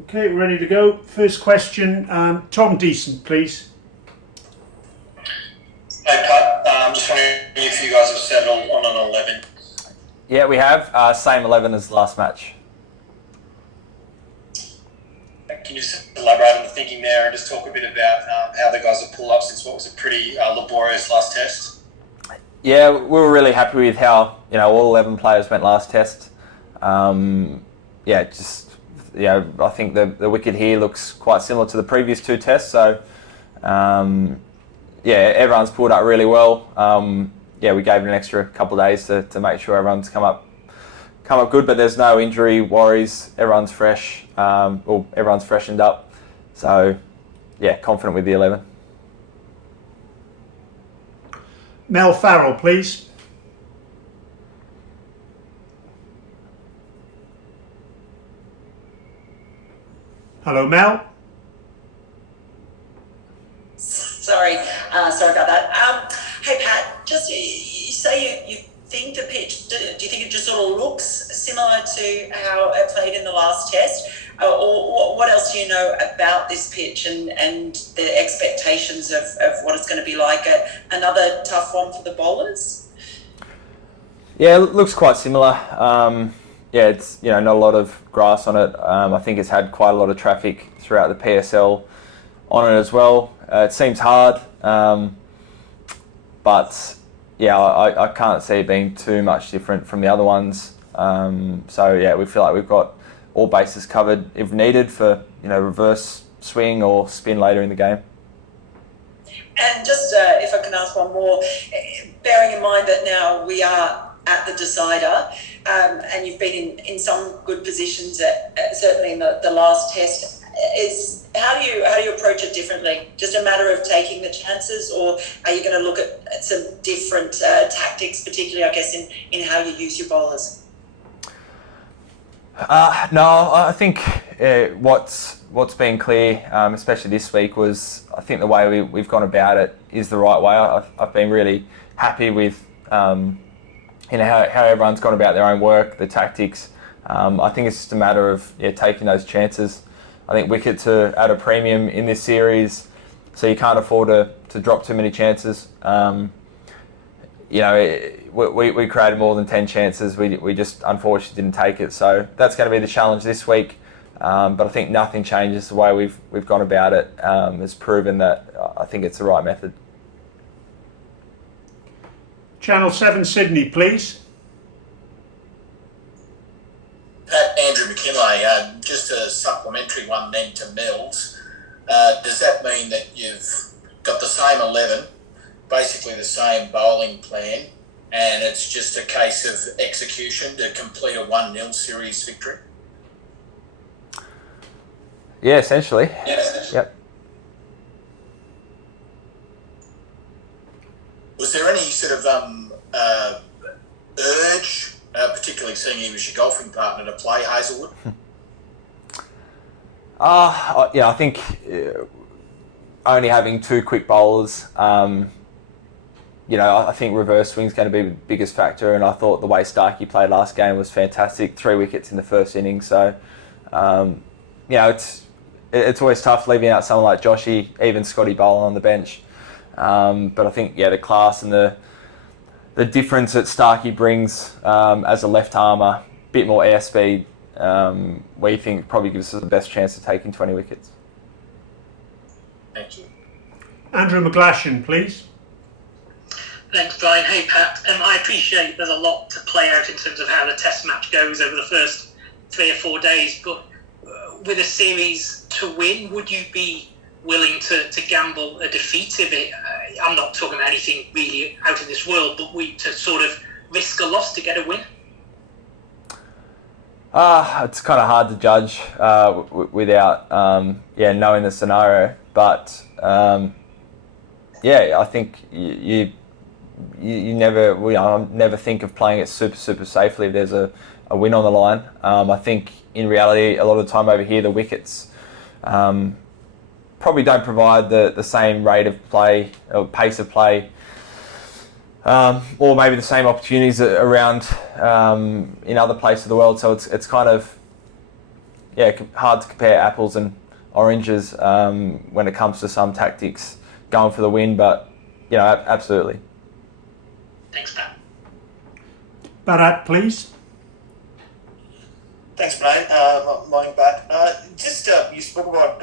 Okay, we're ready to go. First question, Tom Decent, please. Hey Pat, I'm just wondering if you guys have settled on an 11. Yeah, we have. Same 11 as the last match. Can you just elaborate on the thinking there and just talk a bit about how the guys have pulled up since what was a pretty laborious last test? Yeah, we were really happy with how all 11 players went last test. I think the wicket here looks quite similar to the previous two tests. So everyone's pulled up really well. We gave it an extra couple of days to make sure everyone's come up good, but there's no injury worries. Everyone's fresh, everyone's freshened up. So, confident with the 11. Mel Farrell, please. Hello, Mel. Sorry about that. Hey Pat, just you say you think the pitch, do you think it just sort of looks similar to how it played in the last test? Or what else do you know about this pitch and the expectations of what it's going to be like? Another tough one for the bowlers? Yeah, it looks quite similar. It's not a lot of grass on it. I think it's had quite a lot of traffic throughout the PSL on it as well. It seems hard, but I can't see it being too much different from the other ones. We feel like we've got all bases covered if needed for reverse swing or spin later in the game. And just if I can ask one more, bearing in mind that now we are at the decider, and you've been in some good positions certainly in the last test, how do you approach it differently? Just a matter of taking the chances, or are you going to look at some different tactics, particularly I guess in how you use your bowlers? No, I think what's been clear, especially this week, was I think the way we've gone about it is the right way. I've been really happy with how everyone's gone about their own work, the tactics. I think it's just a matter of taking those chances. I think wickets are at a premium in this series, so you can't afford to drop too many chances. We created more than 10 chances. We just unfortunately didn't take it. So that's going to be the challenge this week. But I think nothing changes the way we've gone about it. Has proven that I think it's the right method. Channel 7 Sydney, please. Pat, Andrew McKinlay, just a supplementary one then to Mills. Does that mean that you've got the same 11, basically the same bowling plan, and it's just a case of execution to complete a 1-0 series victory? Yeah, essentially. Yep. Was there any sort of urge, particularly seeing he was your golfing partner, to play Hazelwood? I think only having two quick bowlers, I think reverse swing's going to be the biggest factor, and I thought the way Starkey played last game was fantastic. 3 wickets in the first innings, so it's always tough leaving out someone like Joshy, even Scotty Boland on the bench. But I think the class and the difference that Starkey brings as a left armour, bit more airspeed, we think probably gives us the best chance of taking 20 wickets. Thank you. Andrew McGlashan, please. Thanks, Brian. Hey, Pat. I appreciate there's a lot to play out in terms of how the test match goes over the first 3 or 4 days, but with a series to win, would you be willing to gamble a defeat if it, I'm not talking about anything really out of this world, but to sort of risk a loss to get a win? It's kind of hard to judge without knowing the scenario, but I think you never think of playing it super safely if there's a win on the line. I think in reality, a lot of the time over here, the wickets probably don't provide the same rate of play or pace of play, or maybe the same opportunities around in other places of the world. So it's kind of hard to compare apples and oranges when it comes to some tactics going for the win, but absolutely. Thanks, Pat. Bharat, please. Thanks, Brian. Morning, Pat. You spoke about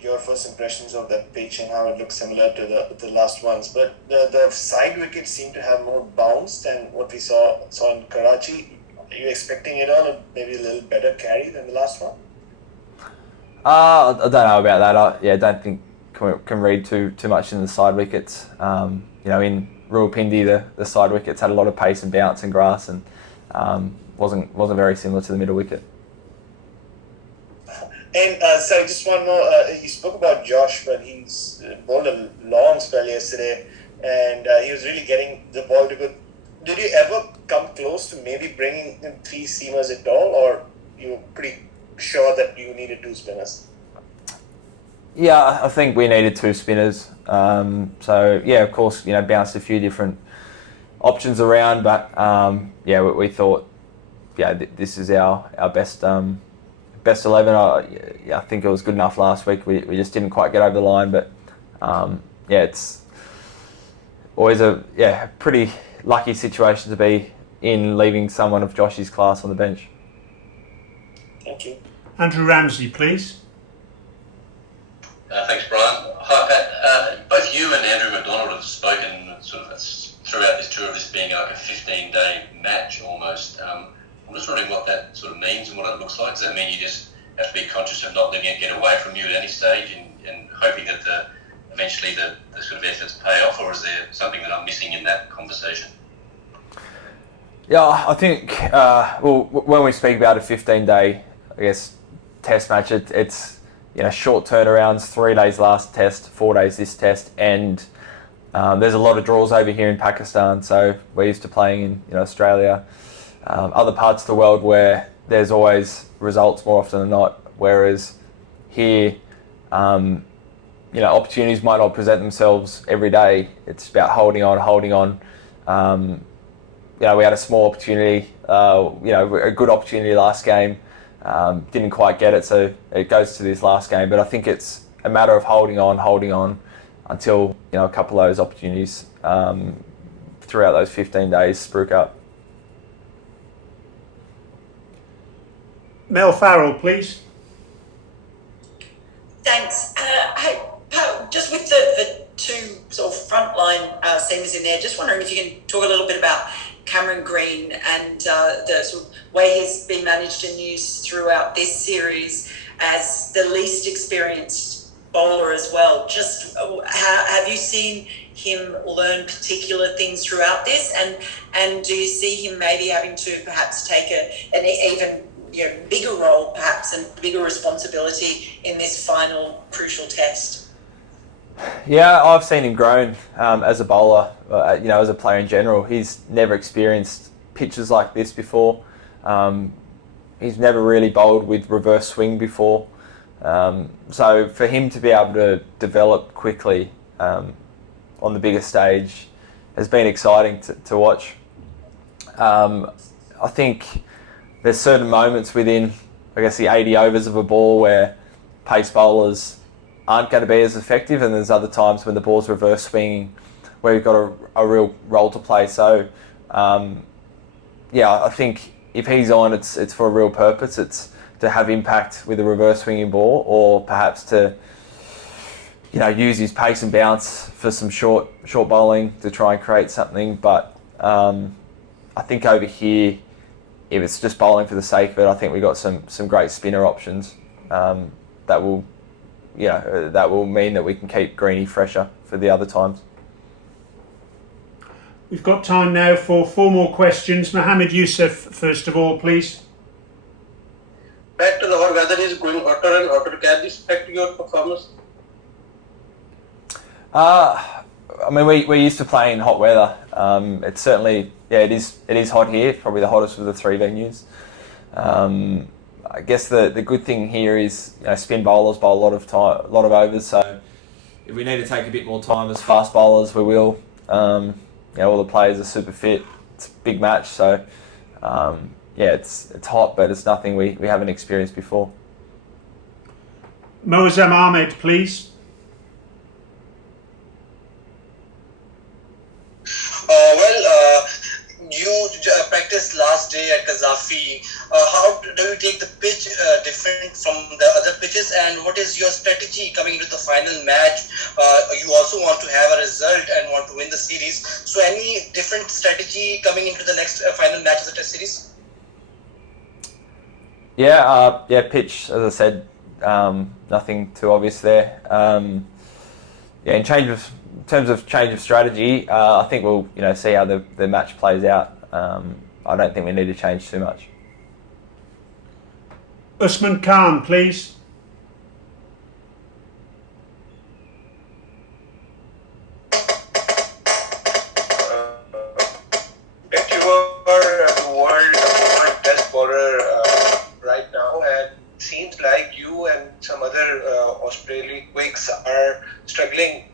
your first impressions of that pitch and how it looks similar to the last ones, but the side wickets seem to have more bounce than what we saw in Karachi. Are you expecting it on maybe a little better carry than the last one? I don't know about that. I don't think can read too much in the side wickets. In Rawalpindi, the side wickets had a lot of pace and bounce and grass, and wasn't very similar to the middle wicket. And sorry, just one more. You spoke about Josh, but he's bowled a long spell yesterday, and he was really getting the ball to good. Did you ever come close to maybe bringing in 3 seamers at all, or you were pretty sure that you needed 2 spinners? Yeah, I think we needed 2 spinners. Of course, bounced a few different options around, but we thought, this is our best 11. I think it was good enough last week. We just didn't quite get over the line, but it's always a pretty lucky situation to be in, leaving someone of Josh's class on the bench. Thank you. Andrew Ramsey, please. Thanks, Brian. Hi, Pat. Both you and Andrew McDonald have spoken sort of throughout this tour of this being like a 15-day match almost. I'm just wondering what that sort of means and what it looks like. Does that mean you just have to be conscious of not letting it get away from you at any stage and hoping that eventually the sort of efforts pay off, or is there something that I'm missing in that conversation? Yeah, I think, when we speak about a 15-day, test match, it's short turnarounds, 3 days last test, 4 days this test, and there's a lot of draws over here in Pakistan, so we're used to playing in Australia, other parts of the world where there's always results more often than not, whereas here, opportunities might not present themselves every day. It's about holding on. We had a small opportunity, a good opportunity last game, didn't quite get it, so it goes to this last game. But I think it's a matter of holding on until a couple of those opportunities throughout those 15 days spruik up. Mel Farrell, please. Thanks. Hey, just with the 2 sort of frontline seamers in there, just wondering if you can talk a little bit about Cameron Green and the sort of way he's been managed and used throughout this series as the least experienced bowler as well. Just have you seen him learn particular things throughout this, and do you see him maybe having to perhaps take an even bigger role perhaps and bigger responsibility in this final crucial test? Yeah, I've seen him grown as a bowler, as a player in general. He's never experienced pitches like this before. He's never really bowled with reverse swing before. So for him to be able to develop quickly on the bigger stage has been exciting to watch. I think there's certain moments within, the 80 overs of a ball where pace bowlers aren't going to be as effective, and there's other times when the ball's reverse swinging where you've got a real role to play. So, I think if he's on, it's for a real purpose. It's to have impact with a reverse swinging ball, or perhaps to use his pace and bounce for some short bowling to try and create something. But I think over here, if it's just bowling for the sake of it, I think we've got some great spinner options that will mean that we can keep Greenie fresher for the other times. We've got time now for 4 more questions. Mohammed Yusuf, first of all, please. Back to Lahore, weather is going hotter and hotter. Can this affect your performance? We're used to playing in hot weather. It's certainly, it is hot here, probably the hottest of the 3 venues. I guess the good thing here is spin bowlers bowl a lot of overs, so if we need to take a bit more time as fast bowlers, we will. All the players are super fit. It's a big match, so it's hot, but it's nothing we haven't experienced before. Moazzam Ahmed, please. You practiced last day at Kazafi. How do you take the pitch different from the other pitches, and what is your strategy coming into the final match? You also want to have a result and want to win the series. So, any different strategy coming into the next final match of the Test series? Yeah, pitch, as I said, nothing too obvious there. In terms of change of strategy, I think we'll see how the match plays out. I don't think we need to change too much. Usman Khan, please. If you are the world best bowler right now, and seems like you and some other Australian quicks are struggling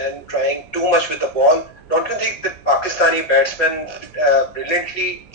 and trying too much with the ball. Don't you think that Pakistani batsmen brilliantly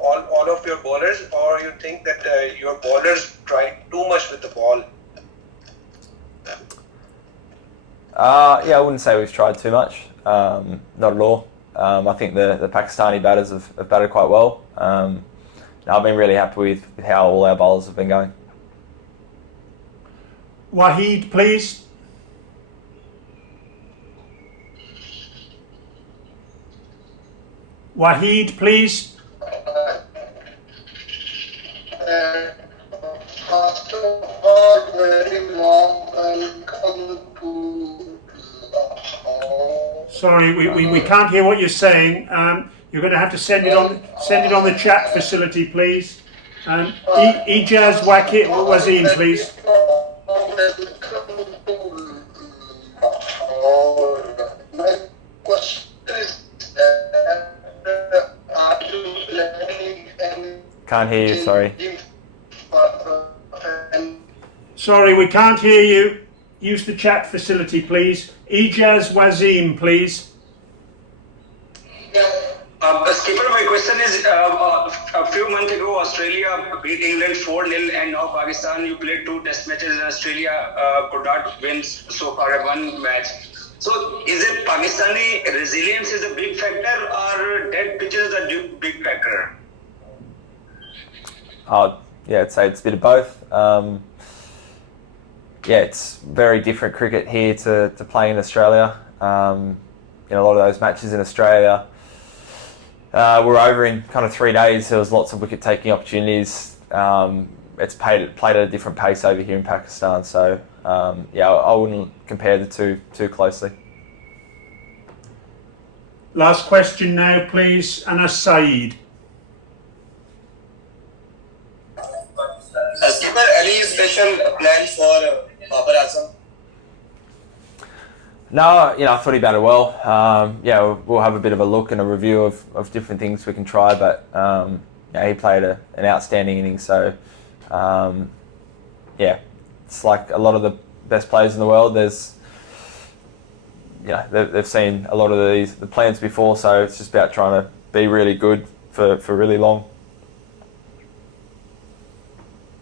all of your bowlers, or you think that your bowlers try too much with the ball? I wouldn't say we've tried too much. Not at all. I think the Pakistani batters have batted quite well. I've been really happy with how all our bowlers have been going. Waheed, please. Waheed, please. After a very long welcome to Lahore. Sorry, we can't hear what you're saying. You're going to have to send it on the chat facility, please. Ijaz Wazim, please. My question is, are you planning any? Can't hear you, sorry. Sorry, we can't hear you. Use the chat facility, please. Ijaz Wazim, please. Skipper, my question is, a few months ago, Australia beat England 4-0, and now Pakistan, you played 2 test matches, and Australia could not win so far one match. So, is it Pakistani resilience is a big factor, or dead pitches are a big factor? I'd say it's a bit of both. It's very different cricket here to playing in Australia. A lot of those matches in Australia were over in kind of 3 days. There was lots of wicket-taking opportunities. It's played at a different pace over here in Pakistan. So, I wouldn't compare the two too closely. Last question now, please. Anas Saeed. Skipper, any special plan for Babar Azam? No, I thought he batted well. We'll have a bit of a look and a review of different things we can try, but he played an outstanding inning. So, it's like a lot of the best players in the world. They've seen a lot of the plans before, so it's just about trying to be really good for really long.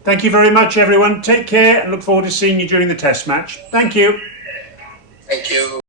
Thank you very much, everyone. Take care and look forward to seeing you during the test match. Thank you. Thank you.